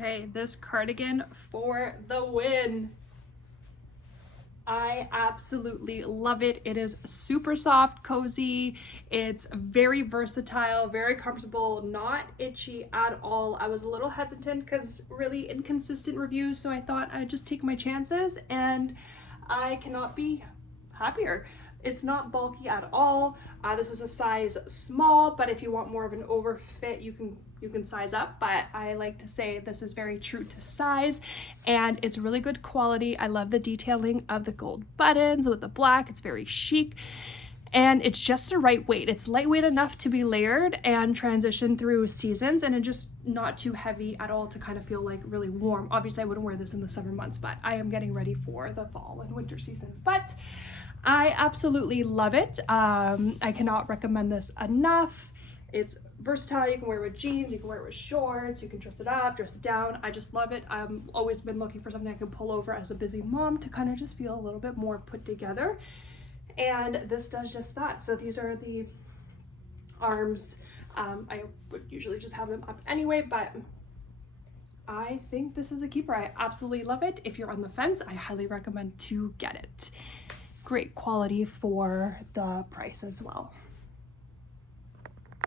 Okay, this cardigan for the win. I absolutely love it. It is super soft, cozy. It's very versatile, very comfortable, not itchy at all. I was a little hesitant because really inconsistent reviews, so I thought I'd just take my chances, and I cannot be happier. It's not bulky at all. This is a size small, but if you want more of an overfit, you can size up, but I like to say this is very true to size, and it's really good quality. I love the detailing of the gold buttons with the black. It's very chic, and it's just the right weight. It's lightweight enough to be layered and transition through seasons, and it's just not too heavy at all to kind of feel like really warm. Obviously I wouldn't wear this in the summer months, but I am getting ready for the fall and winter season. But I absolutely love it. I cannot recommend this enough. It's versatile. You can wear it with jeans, you can wear it with shorts, you can dress it up, dress it down. I just love it. I've always been looking for something I can pull over as a busy mom to kind of just feel a little bit more put together. And this does just that. So these are the arms. I would usually just have them up anyway, but I think this is a keeper. I absolutely love it. If you're on the fence, I highly recommend to get it. Great quality for the price as well.